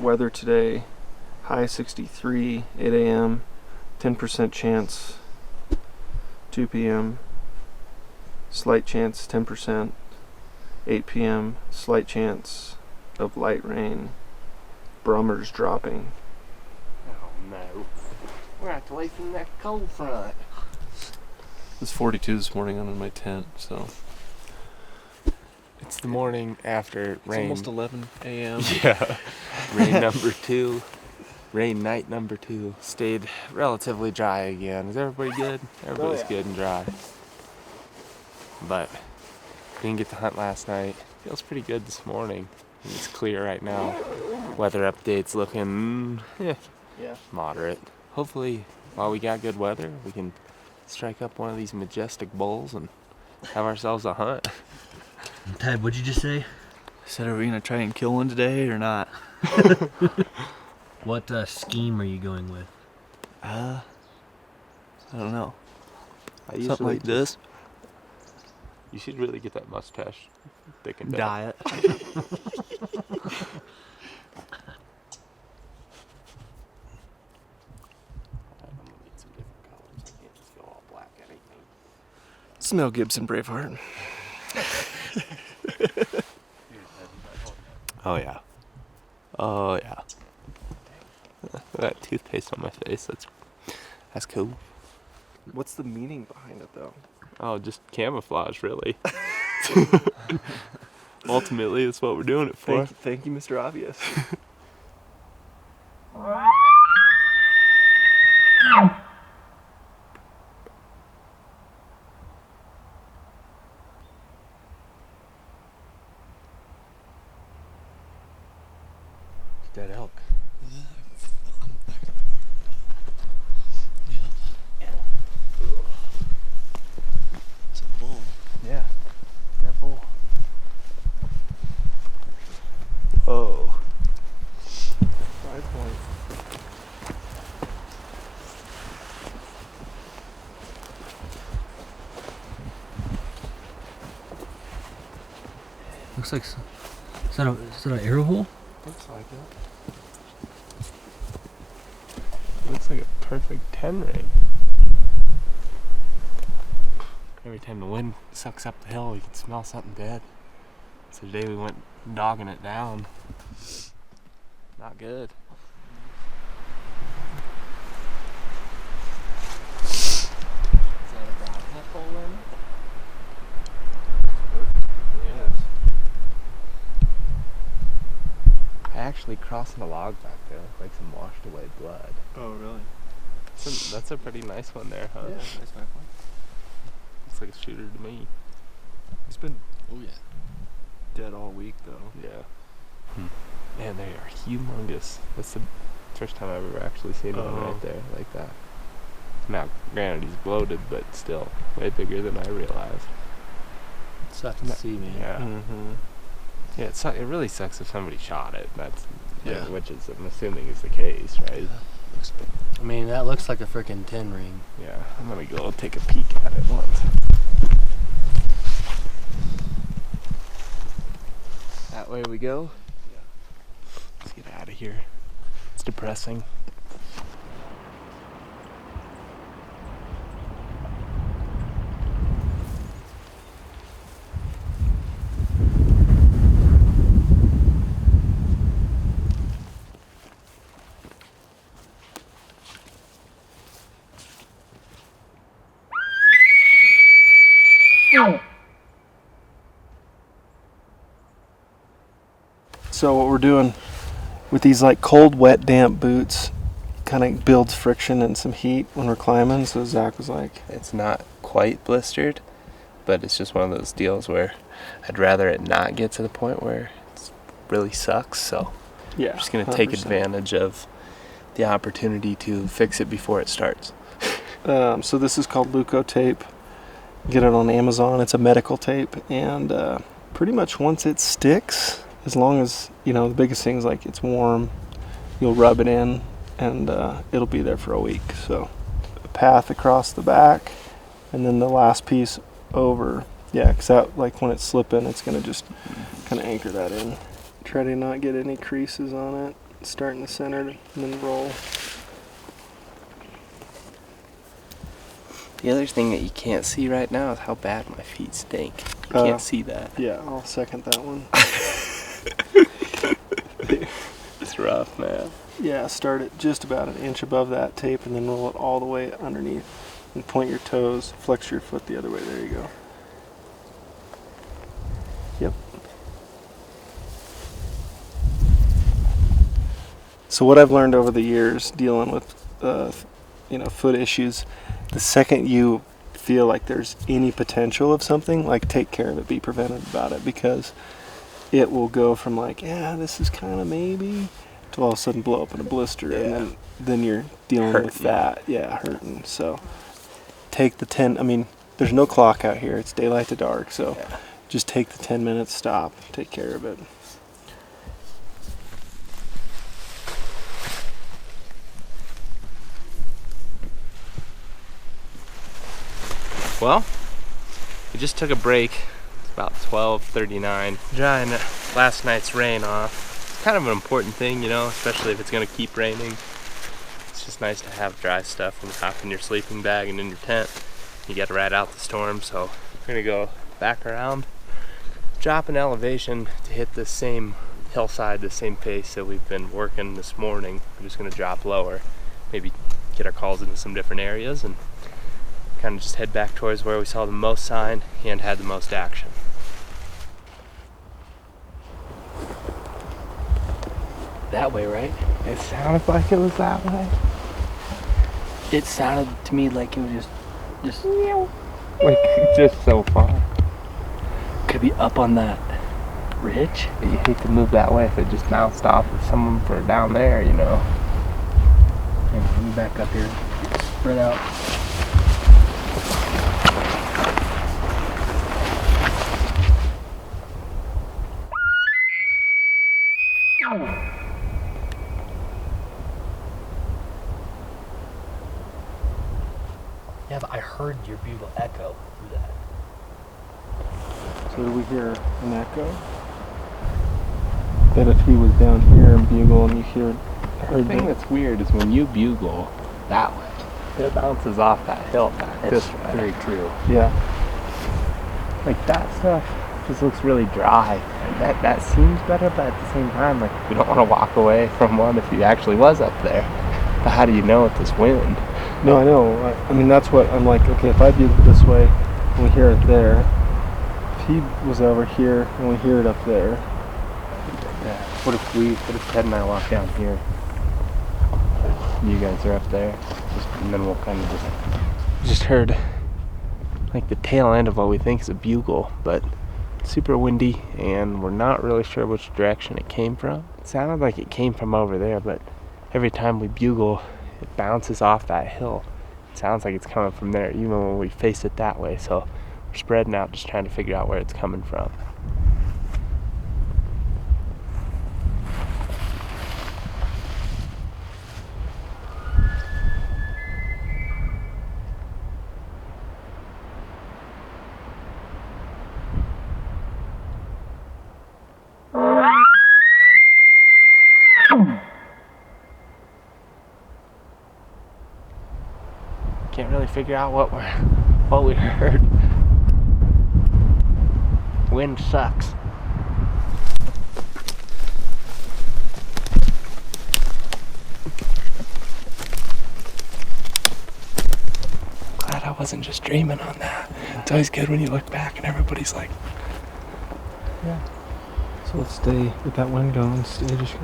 weather today, high 63, 8 a.m., 10% chance, 2 p.m., slight chance 10%, 8 p.m., slight chance of light rain, barometer's dropping. Oh no. We're gonna have to wait for the next cold front. It was 42 this morning under my tent, so. It's the morning after rain. It's almost 11 a.m. Yeah. Rain number 2. Rain night number 2. Stayed relatively dry again. Is everybody good? Everybody's good and dry. But didn't get to hunt last night. Feels pretty good this morning. It's clear right now. Weather update's looking moderate. Hopefully, while we got good weather, we can strike up one of these majestic bulls and have ourselves a hunt. Ted, what'd you just say? I said, are we gonna try and kill one today or not? What scheme are you going with? I don't know. Something like this. You should really get that mustache thickened up. Diet. Smell Gibson Braveheart. Oh yeah. Oh yeah. That toothpaste on my face, that's cool. What's the meaning behind it, though? Oh, just camouflage, really. Ultimately, that's what we're doing it for. Thank you, Mr. Obvious. Dead elk. It's a bull. Yeah. That bull. Oh. 5 points. Looks like. Is that an arrow hole? Looks like it. Looks like a perfect 10 ring. Every time the wind sucks up the hill, you can smell something dead. So today we went dogging it down. Not good. Is that a broadhead bull then? Yes. I actually crossing a log back there, like some washed away blood. Oh, really? That's a pretty nice one there, huh? Yeah, nice one. Looks like a shooter to me. He's been Oh yeah. dead all week, though. Yeah. Man, they are humongous. That's the first time I've ever actually seen one right there like that. Now, granted, he's bloated, but still way bigger than I realized. Sucks to see, man. Yeah. Mm-hmm. Yeah, it really sucks if somebody shot it. That's Yeah. which is I'm assuming is the case, right? Looks big. I mean, that looks like a freaking 10 ring. Yeah. I'm gonna go take a peek at it once. That way we go. Yeah. Let's get out of here. It's depressing. So what we're doing with these like cold, wet, damp boots kind of builds friction and some heat when we're climbing. So Zach was like, It's not quite blistered, but it's just one of those deals where I'd rather it not get to the point where it really sucks. So yeah, I'm just going to take 100%. advantage of the opportunity to fix it before it starts. So this is called Leuco tape. Get it on Amazon. It's a medical tape, and pretty much once it sticks, as long as, you know, the biggest thing is like it's warm, you'll rub it in, and it'll be there for a week. So a path across the back, and then the last piece over. Yeah, because that, like when it's slipping, it's gonna just kind of anchor that in. Try to not get any creases on it. start in the center and then roll. The other thing that you can't see right now is how bad my feet stink. You Oh. can't see that. Yeah, I'll second that one. It's rough, man. Yeah, start it just about an inch above that tape and then roll it all the way underneath. And point your toes, flex your foot the other way. There you go. Yep. So what I've learned over the years dealing with, foot issues, the second you feel like there's any potential of something, like take care of it, be preventive about it, because it will go from like, yeah, this is kind of maybe, to all of a sudden blow up in a blister, and then you're dealing with that, hurting. So take the 10. I mean, there's no clock out here. It's daylight to dark, so just take the 10 minutes, stop, take care of it. Well, we just took a break. It's about 12:39. Drying last night's rain off. It's kind of an important thing, especially if it's going to keep raining. It's just nice to have dry stuff when you hop in your sleeping bag and in your tent. You get to ride out the storm, so we're going to go back around, drop an elevation to hit the same hillside, the same pace that we've been working this morning. We're just going to drop lower, maybe get our calls into some different areas, and kind of just head back towards where we saw the most sign and had the most action. That way, right? It sounded like it was that way. It sounded to me like it was just Like, just so far. could be up on that ridge. But you hate to move that way if it just bounced off of someone for down there, And let me back up here. Spread out. Yeah, but I heard your bugle echo through that. So do we hear an echo? That if he was down here and bugle and you The thing that's weird is when you bugle that way, it bounces off that hill back this way. Very true. Yeah. Like, that stuff just looks really dry. And that seems better, but at the same time, like, we don't want to walk away from one if he actually was up there. But how do you know with this wind? No, I know. I mean, that's what I'm like, okay, if I bugle this way and we hear it there, if he was over here and we hear it up there. Yeah. What if Ted and I walk down here? You guys are up there, and then we'll kind of just heard like the tail end of what we think is a bugle, but super windy, and we're not really sure which direction it came from. It sounded like it came from over there, but every time we bugle, it bounces off that hill. It sounds like it's coming from there, even when we face it that way. So we're spreading out, just trying to figure out where it's coming from. Can't really figure out what we heard. Wind sucks. Glad I wasn't just dreaming on that. It's always good when you look back and everybody's like, Yeah. So let's stay with that wind going. Stay just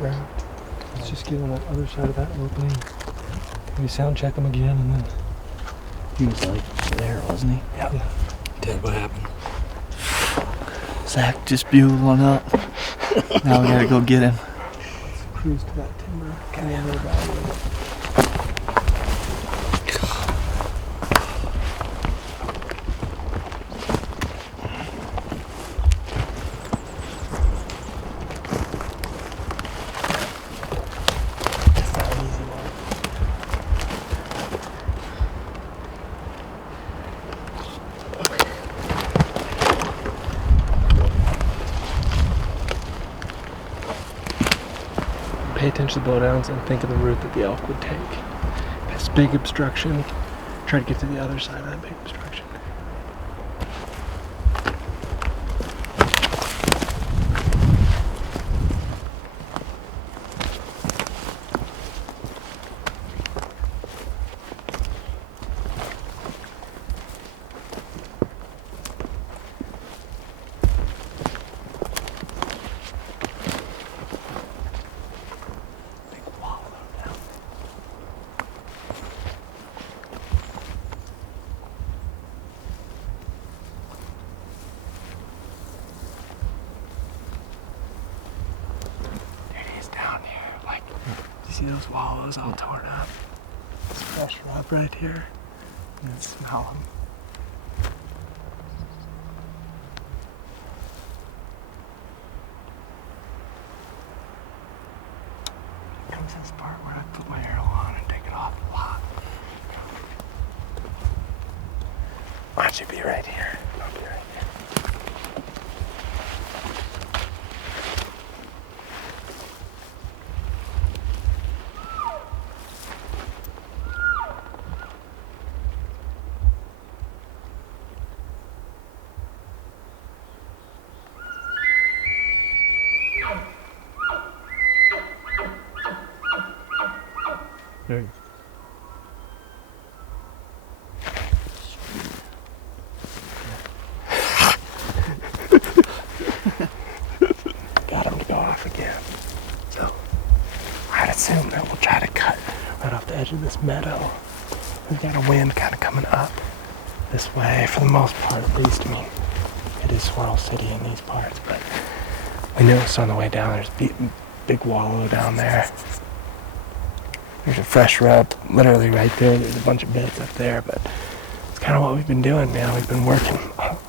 right. Let's just get on that other side of that opening. Maybe sound check them again and then. He was like there, wasn't he? Yeah. Ted, what happened? Zach just bugling up. Now we gotta go get him. Let's cruise to that timber. Kind of evaluate it. pay attention to blowdowns and think of the route that the elk would take. This big obstruction, try to get to the other side of that big obstruction. See those wallows all torn up? This fresh rub right here. You can smell them. Here comes this part where I put my arrow on and take it off a lot. Why don't you be right here? I'll be right here. There you got him to go off again. So I'd assume that we'll try to cut right off the edge of this meadow. We've got a wind kind of coming up this way for the most part, at least. I mean, it is Swirl City in these parts, but we noticed on the way down there's a big wallow down there. There's a fresh rub literally right there. There's a bunch of beds up there, but it's kind of what we've been doing now. We've been working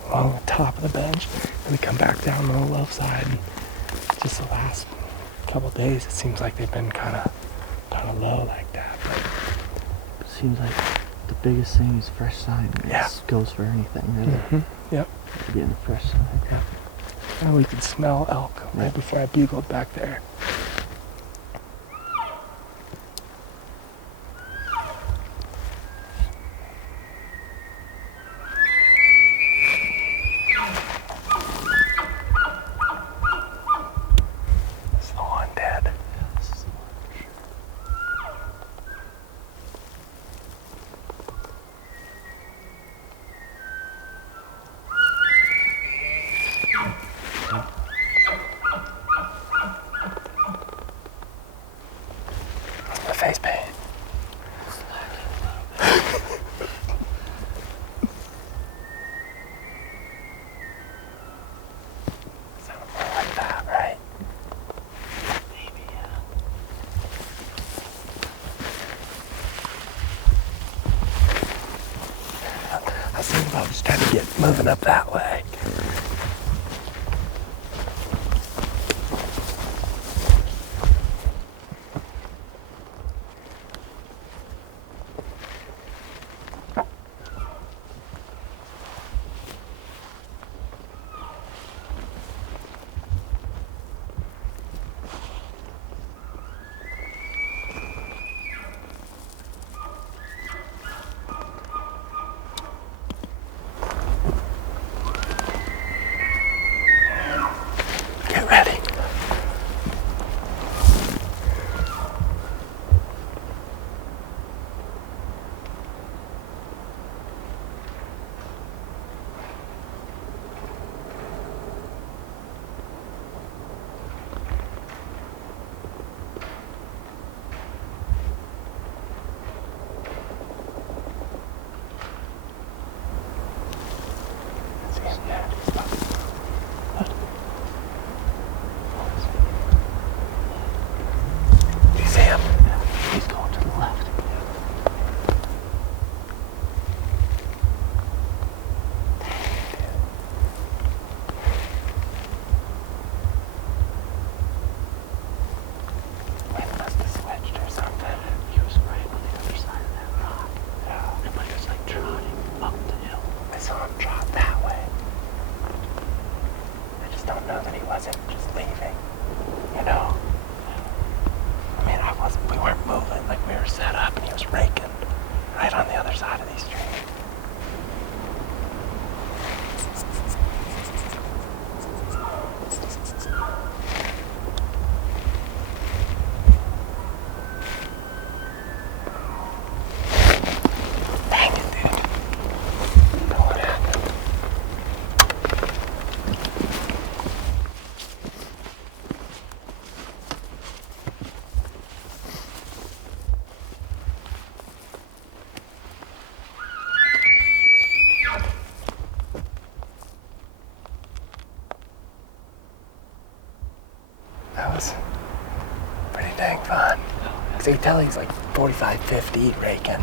along the top of the bench, and we come back down on the low side. And just the last couple of days, it seems like they've been kind of low like that. But It seems like the biggest thing is fresh sign. It goes for anything, really. Mm-hmm. Yep. Getting a fresh sign. Yep. And we could smell elk right before I bugled back there. Face paint. Sounded more like that, right? Maybe, yeah. I was thinking about just trying to get moving up that way. Because I can tell he's like 45, 50 raking.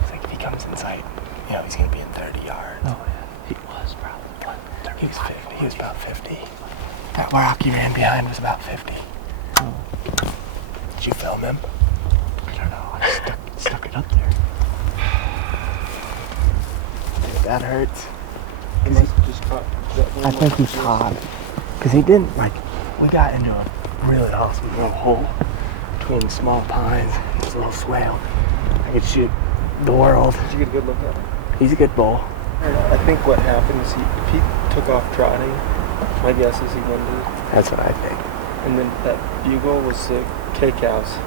It's like if he comes in sight, you know, he's going to be in 30 yards. Oh, yeah. He was probably, what, He was 50. He was about 50. That rock he ran behind was about 50. Oh, Did you film him? I don't know. I stuck it up there. That hurts. He must have just caught that I think he's hot. Because he didn't, like, we got into a really awesome little hole between the small pines. This little swale. I could shoot the world. Did you get a good look at him? He's a good bull. I think what happened is if he took off trotting, my guess is he winded. That's what I think. And then that bugle was the K-cows.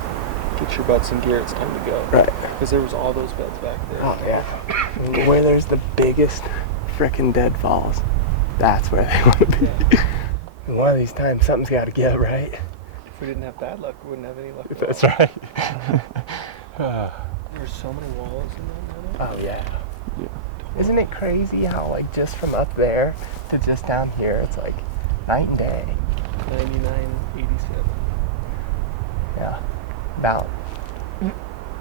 Get your butts in gear, it's time to go. Right. Because there was all those beds back there. Oh, yeah. Where there's the biggest frickin' deadfalls, that's where they want to be. Yeah. And one of these times, something's got to give, right? If we didn't have bad luck, we wouldn't have any luck at That's all. right. There were so many walls in that meadow. Oh, yeah. Isn't it crazy how, like, just from up there to just down here, it's like night and day? 99.87. Yeah. About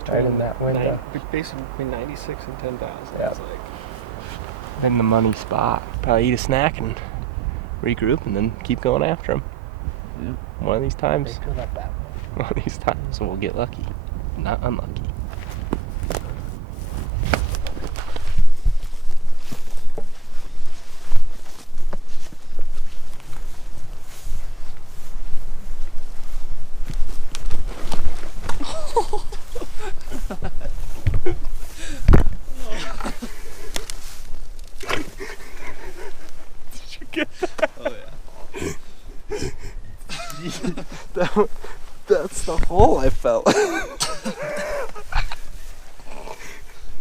right in that window. Basically between 96 and 10,000. Yeah. It's like, In the money spot. Probably eat a snack and regroup and then keep going after them. Yeah. One of these They times, filled up that way. one of these times we'll get lucky, not unlucky. That's the hole I felt.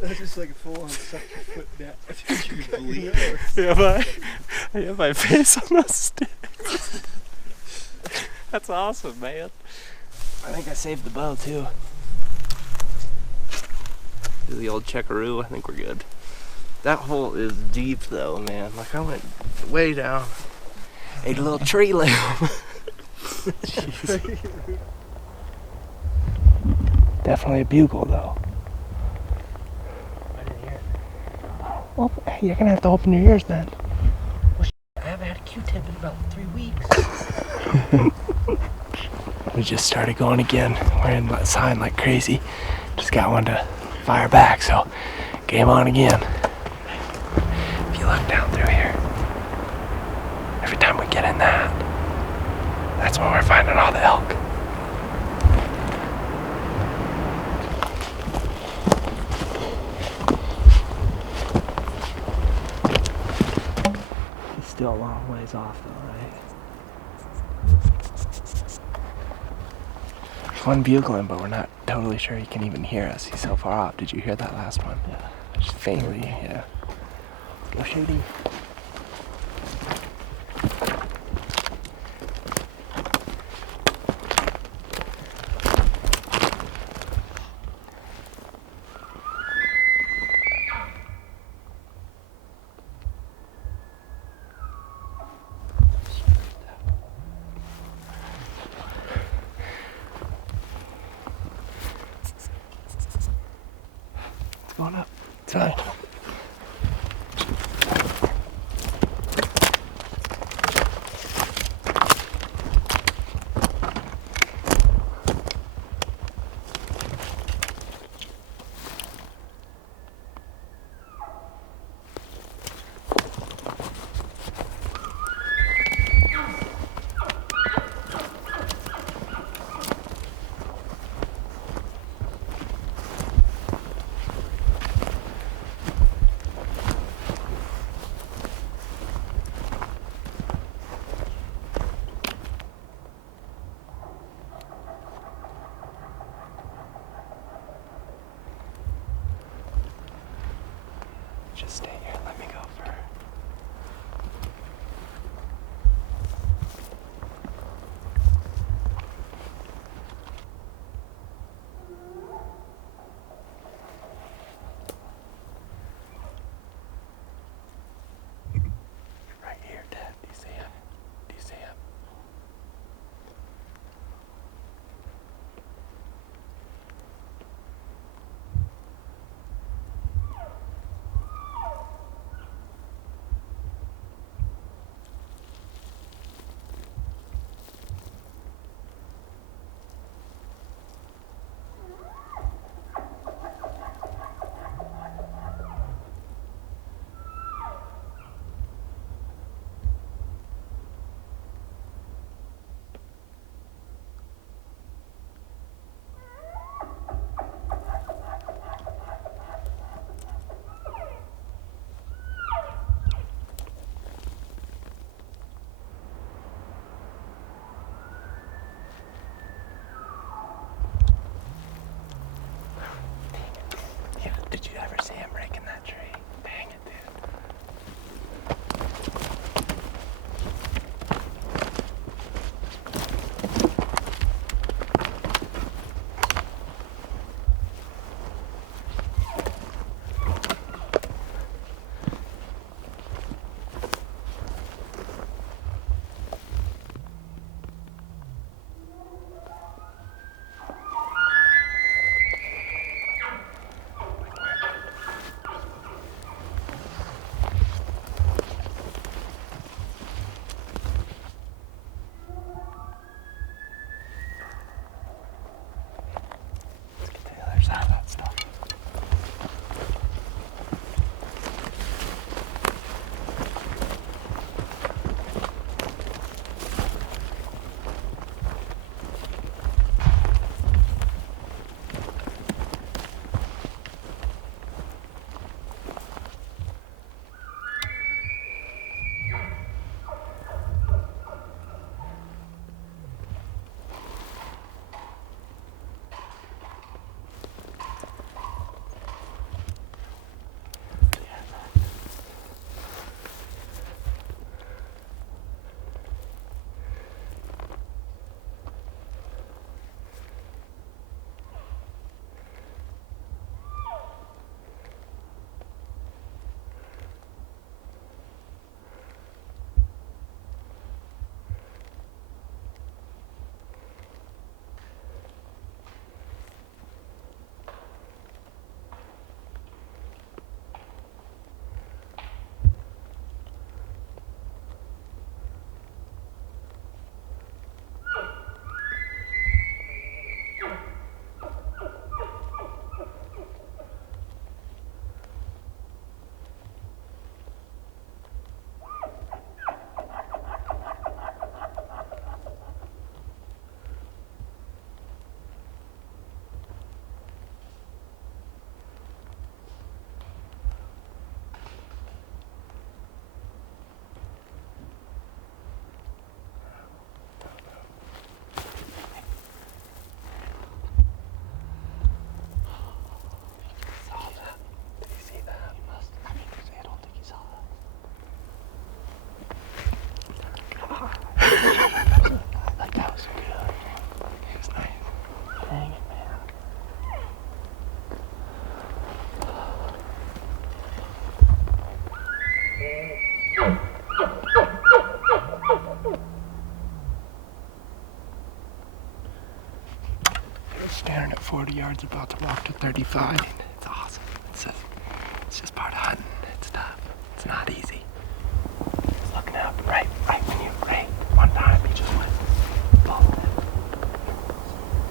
that's just like a full on suck your foot down. You could believe I have my face on the sticks. That's awesome, man. I think I saved the bow too. Do the old checkaroo, I think we're good. That hole is deep though, man. Like I went way down. Ate a little tree limb. Definitely a bugle though. I didn't hear it. Well, you're gonna have to open your ears then. I haven't had a Q-tip in about 3 weeks. We just started going again. We're in that sign like crazy. Just got one to fire back, so game on again. If you look down through here, every time we get in that's when we're finding all the elk. He's still a long ways off, though, right? There's one bugling, but we're not totally sure he can even hear us. He's so far off. Did you hear that last one? Yeah. Just faintly, yeah. Go shooting. Going up. It's fine. yards, about to walk to 35. It's awesome. It's just part of hunting. It's tough. It's not easy. He's looking up right when you one time he just went boom.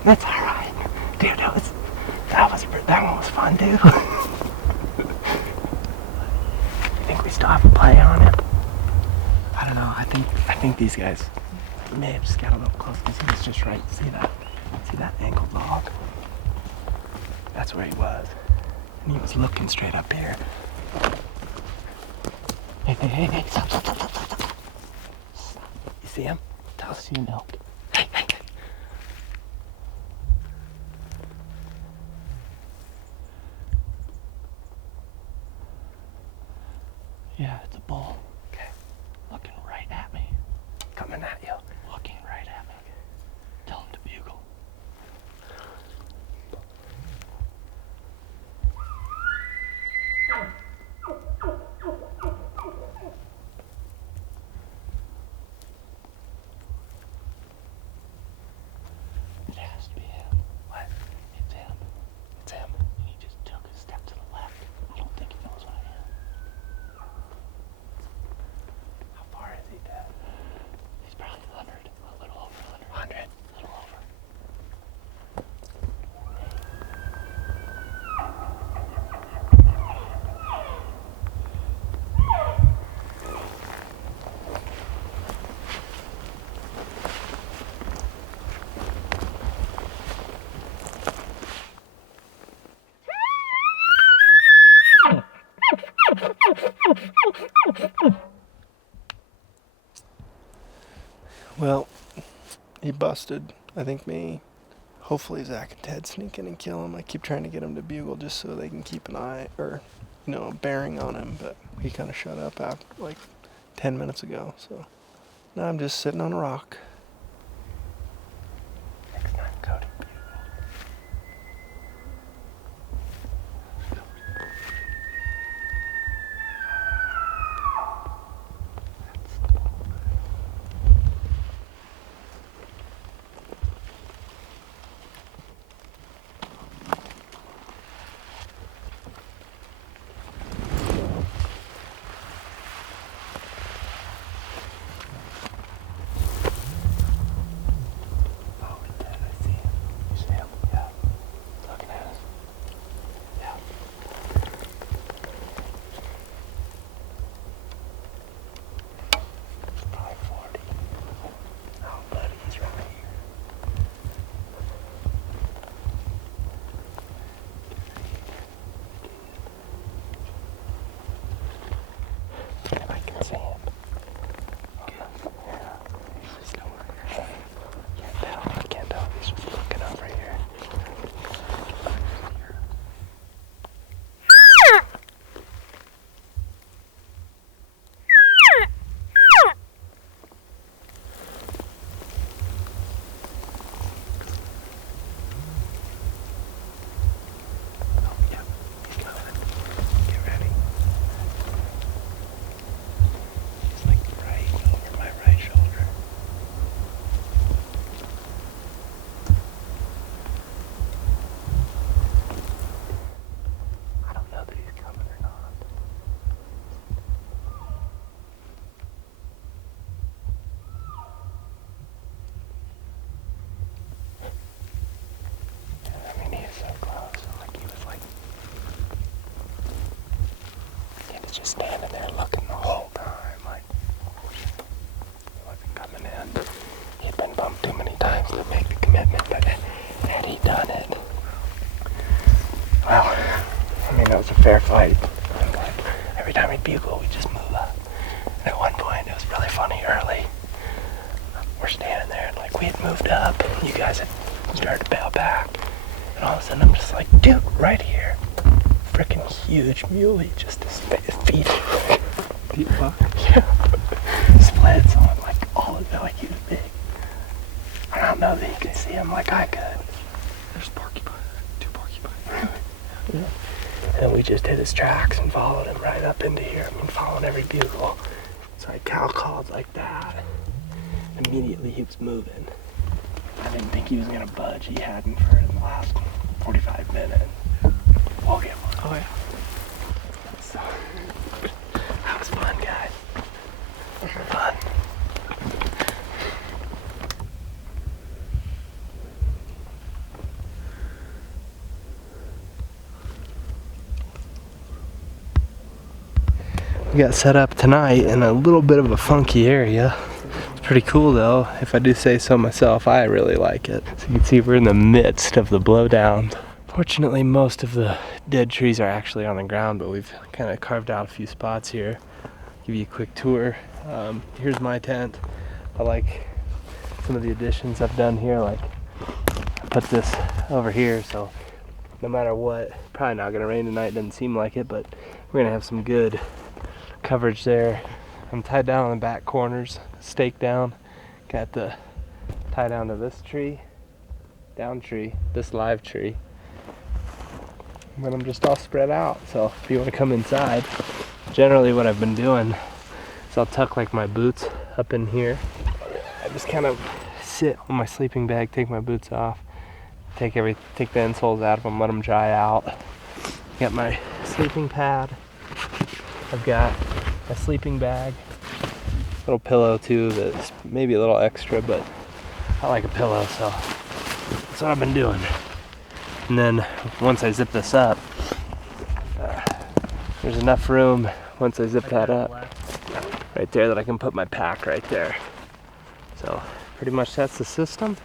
That's all right, dude. That one was fun, dude. I think we still have a play on it. I don't know. I think these guys may have just got a little close because he was just right. See that ankle log? That's where he was. And he was looking straight up here. Hey, stop. You see him? Tell us you know. Hey. Yeah, it's a bull. Okay. Looking right at me. Coming at you. Looking right at me. Tell him to bugle. It has to be him. What? It's him. It's him. And he just took a step to the left. I don't think he knows what I am. How far is he dead? He's probably 100. A little over 100. 100. A little over. Well, he busted. I think me. Hopefully Zach and Ted sneak in and kill him. I keep trying to get him to bugle just so they can keep an eye or, bearing on him. But he kind of shut up after like 10 minutes ago. So now I'm just sitting on a rock. Next time, Cody. Just standing there looking the whole time, like he wasn't coming in. He had been bumped too many times to make the commitment, but had he done it, well, it was a fair fight. But every time he'd bugle, we'd just move up. And at one point, it was really funny early. We're standing there, and like we had moved up, and you guys had started to bail back. And all of a sudden, I'm just like, dude, right here. Freaking huge muley, just his feet. Deep buck? Yeah. Splits on like all of it, like he was big. I don't know that you could see him like I could. There's porcupine. 2 porcupines. Yeah. And we just hit his tracks and followed him right up into here. Following every bugle. So I cow called like that. Immediately he was moving. I didn't think he was gonna budge. He hadn't for the last 45 minutes. We'll get one. Oh yeah. So, that was fun, guys. Fun. We got set up tonight in a little bit of a funky area. It's pretty cool though, if I do say so myself. I really like it. So you can see we're in the midst of the blowdowns. Fortunately, most of the dead trees are actually on the ground, but we've kind of carved out a few spots here. Give you a quick tour. Here's my tent. I like some of the additions I've done here, like I put this over here, so no matter what, probably not gonna rain tonight, doesn't seem like it, but we're gonna have some good coverage there. I'm tied down on the back corners, staked down. Got the tie down to this tree, down tree, this live tree. And then I'm just all spread out. So if you want to come inside, generally what I've been doing is I'll tuck like my boots up in here. I just kind of sit on my sleeping bag, take my boots off, take the insoles out of them, let them dry out. Got my sleeping pad. I've got a sleeping bag, little pillow too that's maybe a little extra, but I like a pillow, so that's what I've been doing. And then once I zip this up, there's enough room once I zip that up right there that I can put my pack right there. So pretty much that's the system.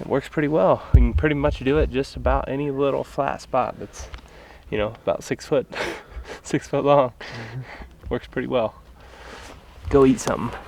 It works pretty well. We can pretty much do it just about any little flat spot that's, you know, about 6 foot. 6 foot long. Works pretty well. Go eat something.